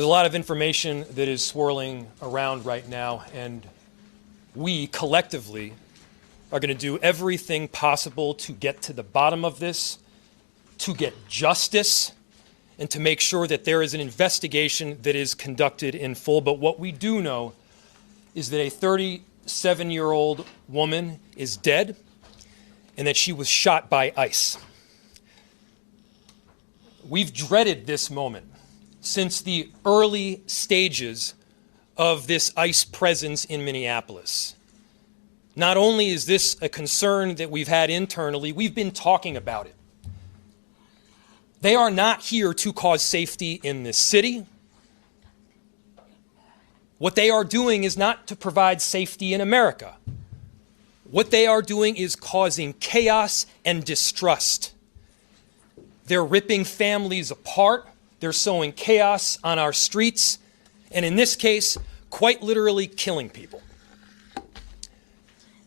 There's a lot of information that is swirling around right now, and we collectively are going to do everything possible to get to the bottom of this, to get justice, and to make sure that there is an investigation that is conducted in full. But what we do know is that a 37-year-old woman is dead and that she was shot by ICE. We've dreaded this moment since the early stages of this ICE presence in Minneapolis. Not only is this a concern that we've had internally, we've been talking about it. They are not here to cause safety in this city. What they are doing is not to provide safety in America. What they are doing is causing chaos and distrust. They're ripping families apart. They're sowing chaos on our streets, and in this case, quite literally killing people.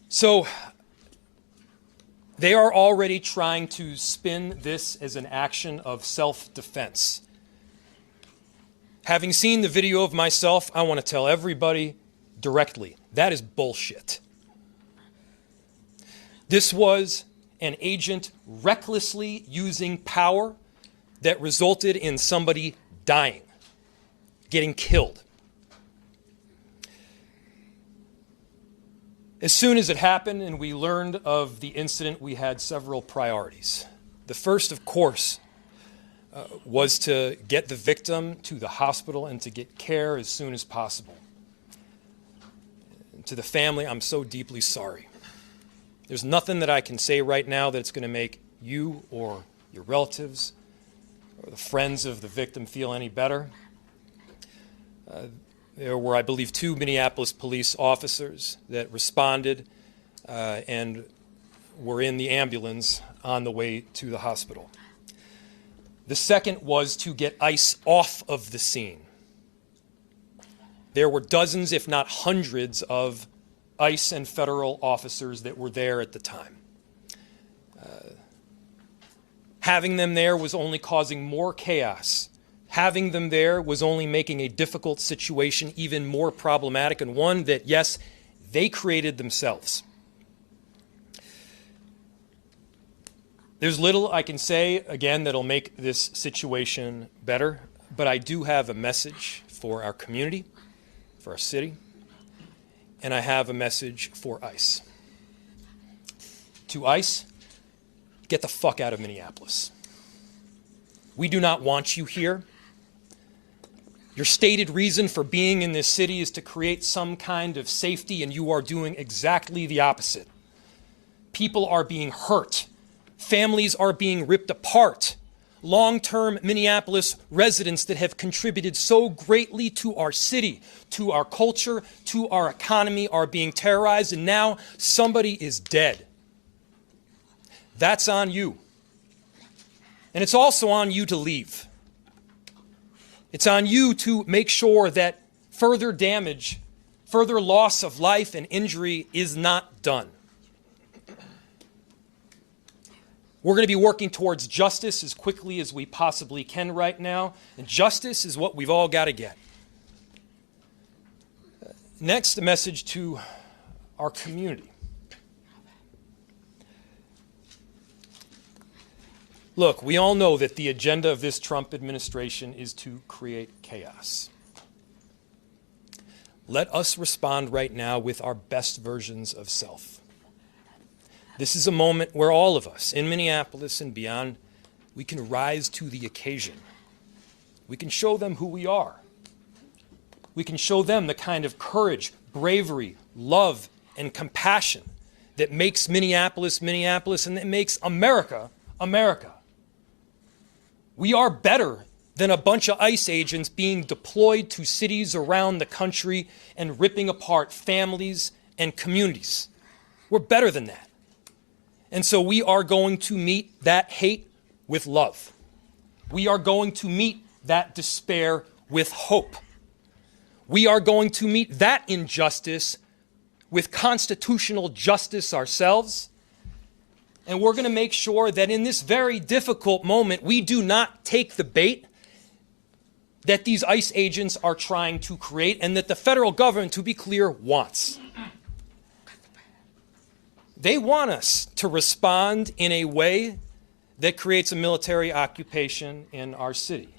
So they are already trying to spin this as an action of self-defense. Having seen the video of myself, I want to tell everybody directly, that is bullshit. This was an agent recklessly using power that resulted in somebody dying, getting killed. As soon as it happened and we learned of the incident, we had several priorities. The first, of course, was to get the victim to the hospital and to get care as soon as possible. To the family, I'm so deeply sorry. There's nothing that I can say right now that's going to make you or your relatives or the friends of the victim feel any better. There were, I believe, 2 Minneapolis police officers that responded and were in the ambulance on the way to the hospital. The second was to get ICE off of the scene. There were dozens, if not hundreds, of ICE and federal officers that were there at the time. Having them there was only causing more chaos. Having them there was only making a difficult situation even more problematic, and one that, yes, they created themselves. There's little I can say, again, that'll make this situation better, but I do have a message for our community, for our city, and I have a message for ICE. To ICE, get the fuck out of Minneapolis. We do not want you here. Your stated reason for being in this city is to create some kind of safety, and you are doing exactly the opposite. People are being hurt. Families are being ripped apart. Long-term Minneapolis residents that have contributed so greatly to our city, to our culture, to our economy are being terrorized, and now somebody is dead. That's on you. And it's also on you to leave. It's on you to make sure that further damage, further loss of life and injury is not done. We're going to be working towards justice as quickly as we possibly can right now, and justice is what we've all got to get. Next, a message to our community. Look, we all know that the agenda of this Trump administration is to create chaos. Let us respond right now with our best versions of self. This is a moment where all of us in Minneapolis and beyond, we can rise to the occasion. We can show them who we are. We can show them the kind of courage, bravery, love, and compassion that makes Minneapolis, Minneapolis, and that makes America, America. We are better than a bunch of ICE agents being deployed to cities around the country and ripping apart families and communities. We're better than that. And so we are going to meet that hate with love. We are going to meet that despair with hope. We are going to meet that injustice with constitutional justice ourselves. And we're going to make sure that in this very difficult moment, we do not take the bait that these ICE agents are trying to create and that the federal government, to be clear, wants. They want us to respond in a way that creates a military occupation in our city.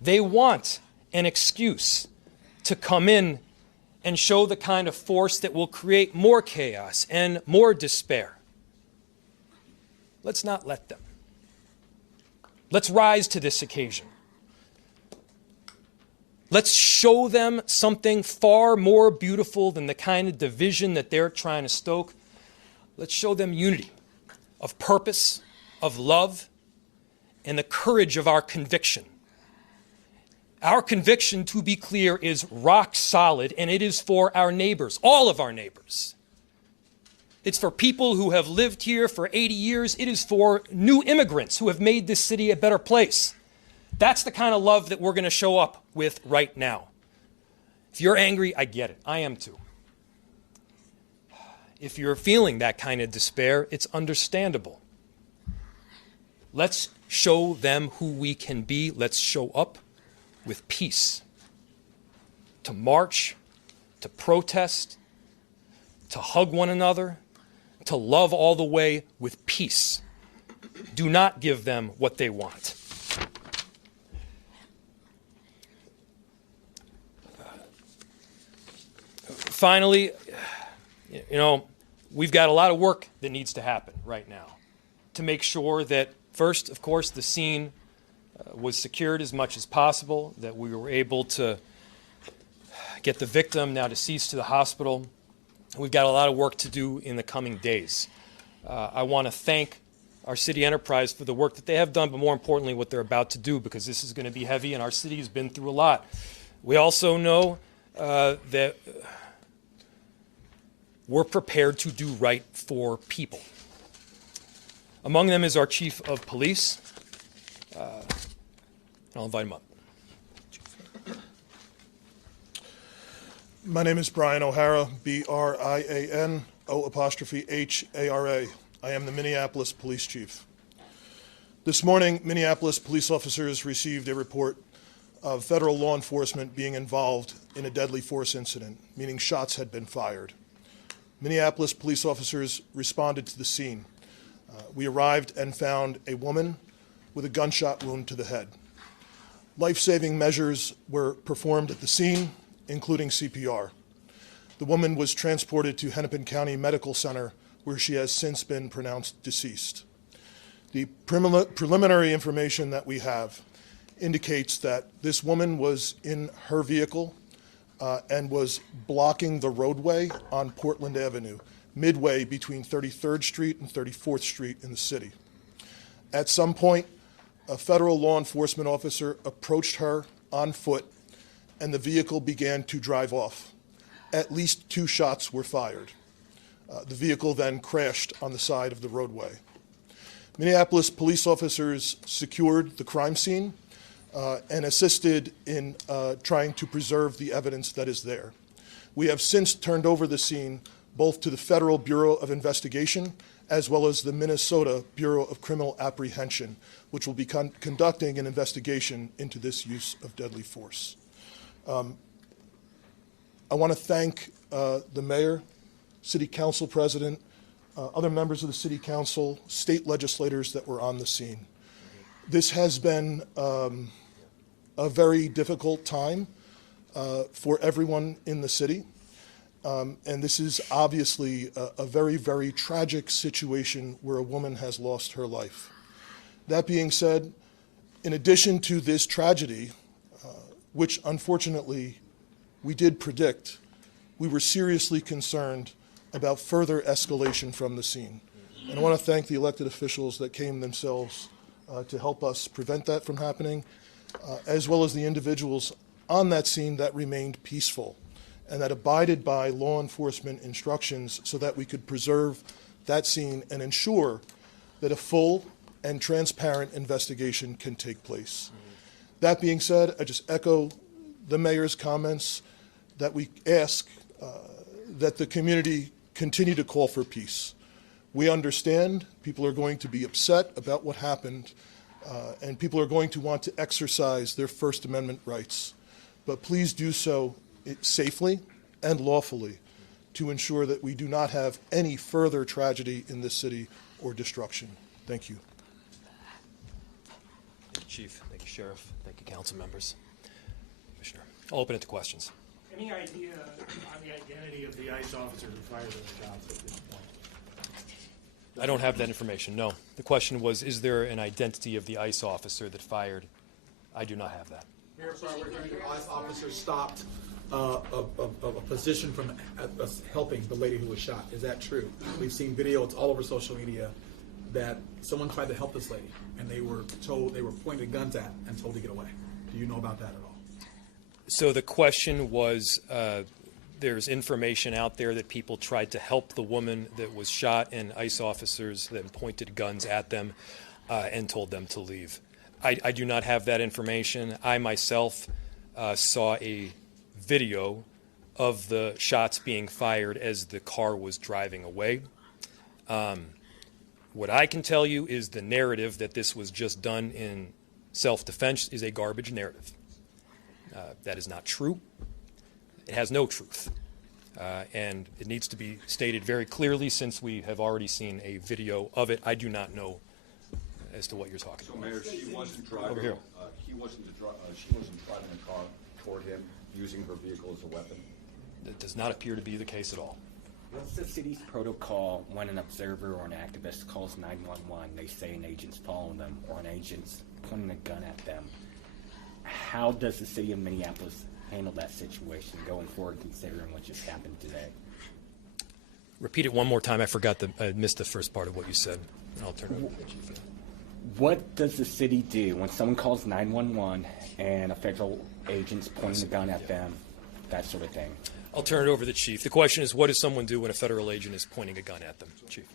They want an excuse to come in and show the kind of force that will create more chaos and more despair. Let's not let them. Let's rise to this occasion. Let's show them something far more beautiful than the kind of division that they're trying to stoke. Let's show them unity of purpose, of love, and the courage of our conviction. Our conviction, to be clear, is rock solid, and it is for our neighbors, all of our neighbors. It's for people who have lived here for 80 years. It is for new immigrants who have made this city a better place. That's the kind of love that we're going to show up with right now. If you're angry, I get it. I am too. If you're feeling that kind of despair, it's understandable. Let's show them who we can be. Let's show up with peace. To march, to protest, to hug one another, to love all the way with peace. Do not give them what they want. Finally, we've got a lot of work that needs to happen right now to make sure that, first, of course, the scene was secured as much as possible, that we were able to get the victim, now deceased, to the hospital. We've got a lot of work to do in the coming days. I want to thank our city enterprise for the work that they have done, but more importantly, what they're about to do, because this is going to be heavy and our city has been through a lot. We also know that we're prepared to do right for people. Among them is our chief of police. I'll invite him up. My name is Brian O'Hara, B-R-I-A-N-O''H-A-R-A. I am the Minneapolis Police Chief. This morning, Minneapolis police officers received a report of federal law enforcement being involved in a deadly force incident, meaning shots had been fired. Minneapolis police officers responded to the scene. We arrived and found a woman with a gunshot wound to the head. Life-saving measures were performed at the scene, including CPR. The woman was transported to Hennepin County Medical Center, where she has since been pronounced deceased. The preliminary information that we have indicates that this woman was in her vehicle and was blocking the roadway on Portland Avenue, midway between 33rd Street and 34th Street in the city. At some point, a federal law enforcement officer approached her on foot, and the vehicle began to drive off. At least 2 shots were fired. The vehicle then crashed on the side of the roadway. Minneapolis police officers secured the crime scene and assisted in trying to preserve the evidence that is there. We have since turned over the scene both to the Federal Bureau of Investigation as well as the Minnesota Bureau of Criminal Apprehension, which will be conducting an investigation into this use of deadly force. I want to thank the mayor, city council president, other members of the city council, state legislators that were on the scene. This has been a very difficult time for everyone in the city. And this is obviously a very, very tragic situation where a woman has lost her life. That being said, in addition to this tragedy, which unfortunately we did predict, we were seriously concerned about further escalation from the scene. And I want to thank the elected officials that came themselves to help us prevent that from happening, as well as the individuals on that scene that remained peaceful and that abided by law enforcement instructions so that we could preserve that scene and ensure that a full and transparent investigation can take place. That being said, I just echo the mayor's comments that we ask that the community continue to call for peace. We understand people are going to be upset about what happened, and people are going to want to exercise their First Amendment rights. But please do so safely and lawfully to ensure that we do not have any further tragedy in this city or destruction. Thank you. Thank you, Chief. Thank you, Sheriff. Thank you, council members. Commissioner, I'll open it to questions. Any idea on the identity of the ICE officer who fired those shots at this point? I don't have that information, no. The question was, is there an identity of the ICE officer that fired? I do not have that. Mayor, sorry, we're hearing the ICE officer stopped a position from us helping the lady who was shot. Is that true? We've seen video, it's all over social media, that someone tried to help this lady, and they were pointed guns at and told to get away. Do you know about that at all? So the question was, there's information out there that people tried to help the woman that was shot, and ICE officers then pointed guns at them and told them to leave. I do not have that information. I myself saw a video of the shots being fired as the car was driving away. What I can tell you is the narrative that this was just done in self-defense is a garbage narrative. That is not true. It has no truth. And it needs to be stated very clearly, since we have already seen a video of it. I do not know as to what you're talking about. So, Mayor, she wasn't driving. Over here. She wasn't driving a car toward him, using her vehicle as a weapon. That does not appear to be the case at all. What's the city's protocol when an observer or an activist calls 911? They say an agent's following them or an agent's pointing a gun at them. How does the city of Minneapolis handle that situation going forward, considering what just happened today? Repeat it one more time. I missed the first part of what you said. And I'll turn it over to the chief. What does the city do when someone calls 911 and a federal agent's pointing a gun at them, that sort of thing? I'll turn it over to the chief. The question is, what does someone do when a federal agent is pointing a gun at them? Chief.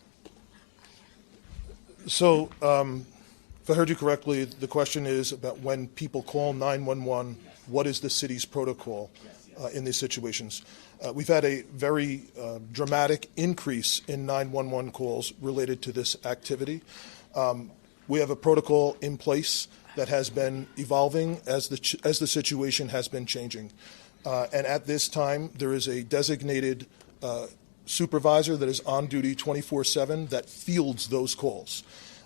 So, if I heard you correctly, the question is about when people call 911, what is the city's protocol in these situations? We've had a very dramatic increase in 911 calls related to this activity. We have a protocol in place that has been evolving as the situation has been changing. And at this time, there is a designated supervisor that is on duty 24/7 that fields those calls.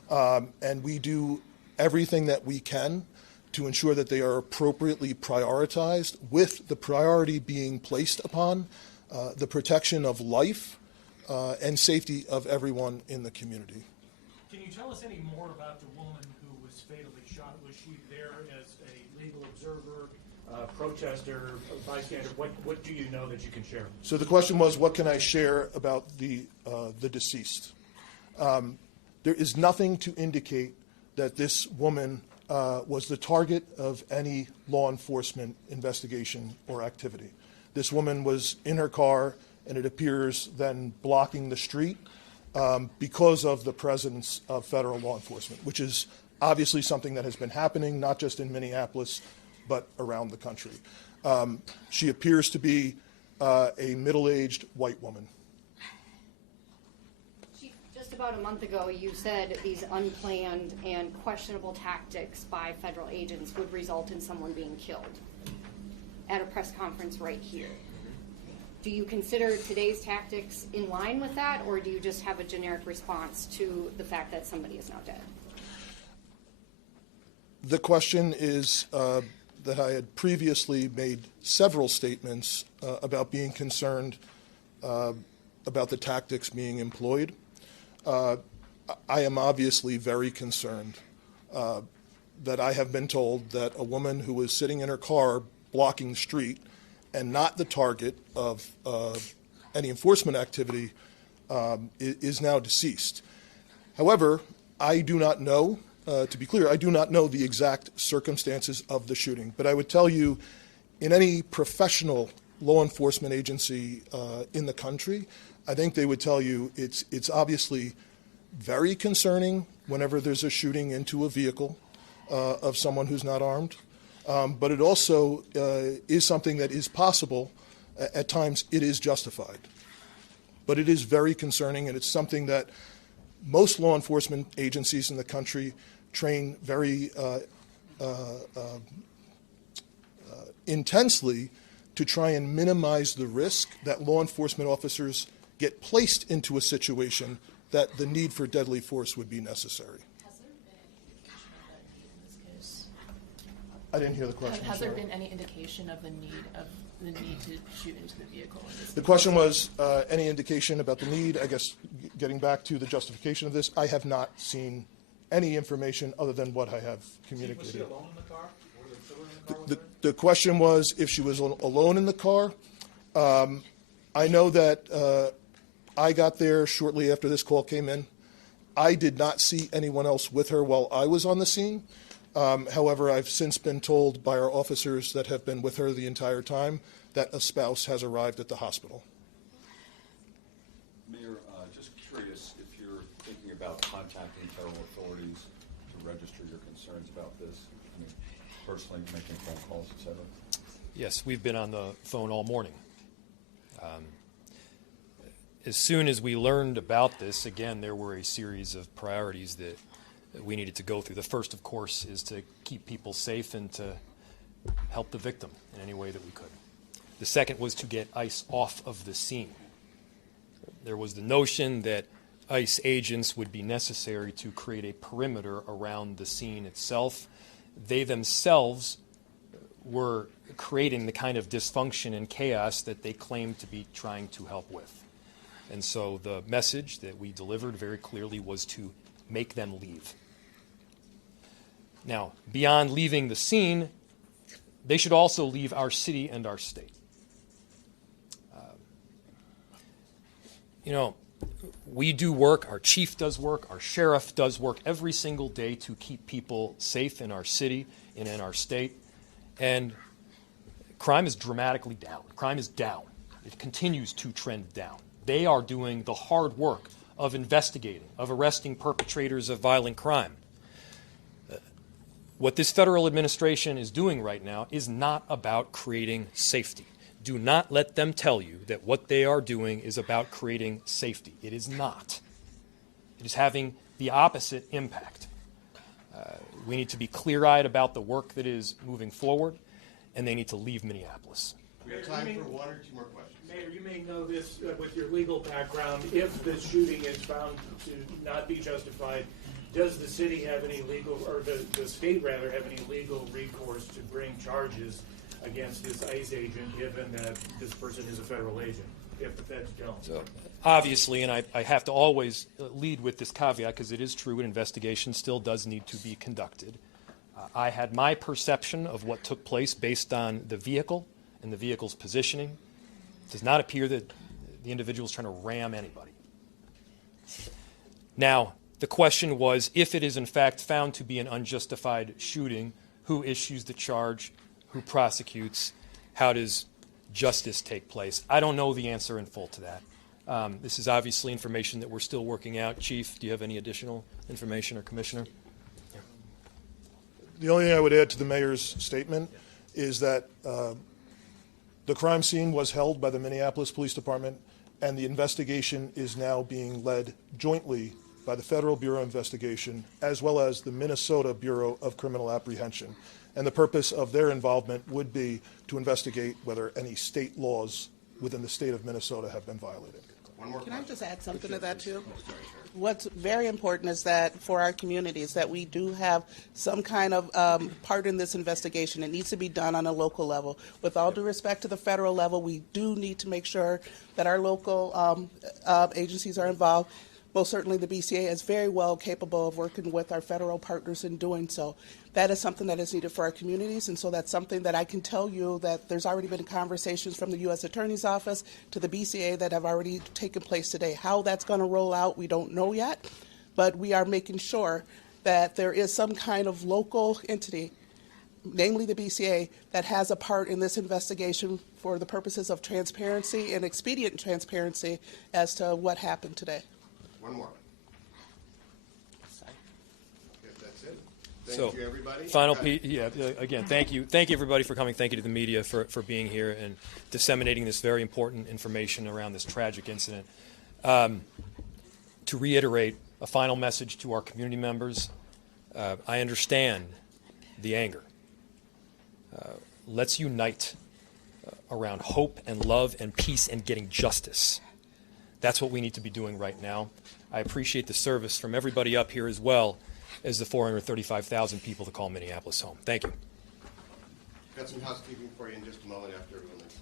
And we do everything that we can to ensure that they are appropriately prioritized, with the priority being placed upon the protection of life and safety of everyone in the community. Can you tell us any more about the woman who was fatally shot? Was she there as a legal observer, protester, bystander? What do you know that you can share? So the question was, what can I share about the deceased? There is nothing to indicate that this woman was the target of any law enforcement investigation or activity. This woman was in her car, and it appears then blocking the street because of the presence of federal law enforcement, which is obviously something that has been happening not just in Minneapolis, but around the country. She appears to be a middle-aged white woman. Just about a month ago, you said these unplanned and questionable tactics by federal agents would result in someone being killed at a press conference right here. Do you consider today's tactics in line with that, or do you just have a generic response to the fact that somebody is now dead? The question is that I had previously made several statements about being concerned about the tactics being employed. I am obviously very concerned that I have been told that a woman who was sitting in her car blocking the street and not the target of any enforcement activity is now deceased. However, I do not know, to be clear, I do not know the exact circumstances of the shooting, but I would tell you, in any professional law enforcement agency in the country, I think they would tell you it's obviously very concerning whenever there's a shooting into a vehicle of someone who's not armed. But it also is something that is possible. At times, it is justified. But it is very concerning, and it's something that most law enforcement agencies in the country train very intensely to try and minimize the risk that law enforcement officers get placed into a situation that the need for deadly force would be necessary. Has there been any indication of that need in this case? I didn't hear the question. Has there sorry. been any indication of the need to shoot into the vehicle in this The case? question was any indication about the need. I guess getting back to the justification of this, I have not seen any information other than what I have communicated. Was she alone in the car? Were there children in the car with her? The question was if she was alone in the car. I know that I got there shortly after this call came in. I did not see anyone else with her while I was on the scene. However, I've since been told by our officers that have been with her the entire time that a spouse has arrived at the hospital. Mayor, just curious if you're thinking about contacting federal authorities to register your concerns about this, I mean, personally making phone calls, et cetera. Yes, we've been on the phone all morning. As soon as we learned about this, again, there were a series of priorities that we needed to go through. The first, of course, is to keep people safe and to help the victim in any way that we could. The second was to get ICE off of the scene. There was the notion that ICE agents would be necessary to create a perimeter around the scene itself. They themselves were creating the kind of dysfunction and chaos that they claimed to be trying to help with. And so the message that we delivered very clearly was to make them leave. Now, beyond leaving the scene, they should also leave our city and our state. We do work, our chief does work, our sheriff does work every single day to keep people safe in our city and in our state. And crime is dramatically down. Crime is down. It continues to trend down. They are doing the hard work of investigating, of arresting perpetrators of violent crime. What this federal administration is doing right now is not about creating safety. Do not let them tell you that what they are doing is about creating safety. It is not. It is having the opposite impact. We need to be clear-eyed about the work that is moving forward, and they need to leave Minneapolis. We have time for one or two more questions. Mayor, you may know this with your legal background. If the shooting is found to not be justified, does the city have any legal, or the state rather, have any legal recourse to bring charges against this ICE agent, given that this person is a federal agent, if the feds don't? So, obviously, and I have to always lead with this caveat because it is true, an investigation still does need to be conducted. I had my perception of what took place based on the vehicle and the vehicle's positioning. It does not appear that the individual is trying to ram anybody. Now, the question was, if it is in fact found to be an unjustified shooting, who issues the charge, who prosecutes, how does justice take place? I don't know the answer in full to that. This is obviously information that we're still working out. Chief, do you have any additional information, or Commissioner? The only thing I would add to the mayor's statement is that the crime scene was held by the Minneapolis Police Department, and the investigation is now being led jointly by the Federal Bureau of Investigation as well as the Minnesota Bureau of Criminal Apprehension. And the purpose of their involvement would be to investigate whether any state laws within the state of Minnesota have been violated. One more Can I question. just add something to that, too? Oh, sorry. What's very important is that for our communities, that we do have some kind of part in this investigation. It needs to be done on a local level. With all due respect to the federal level, we do need to make sure that our local agencies are involved. Most certainly the BCA is very well capable of working with our federal partners in doing so. That is something that is needed for our communities, and so that's something that I can tell you that there's already been conversations from the U.S. Attorney's Office to the BCA that have already taken place today. How that's going to roll out, we don't know yet, but we are making sure that there is some kind of local entity, namely the BCA, that has a part in this investigation for the purposes of transparency and expedient transparency as to what happened today. One more. Sorry. If that's it. Thank you, everybody. Again, thank you everybody for coming. Thank you to the media for being here and disseminating this very important information around this tragic incident. To reiterate, a final message to our community members: I understand the anger. Let's unite around hope and love and peace and getting justice. That's what we need to be doing right now. I appreciate the service from everybody up here as well as the 435,000 people that call Minneapolis home. Thank you. Got some housekeeping for you in just a moment after everyone leaves.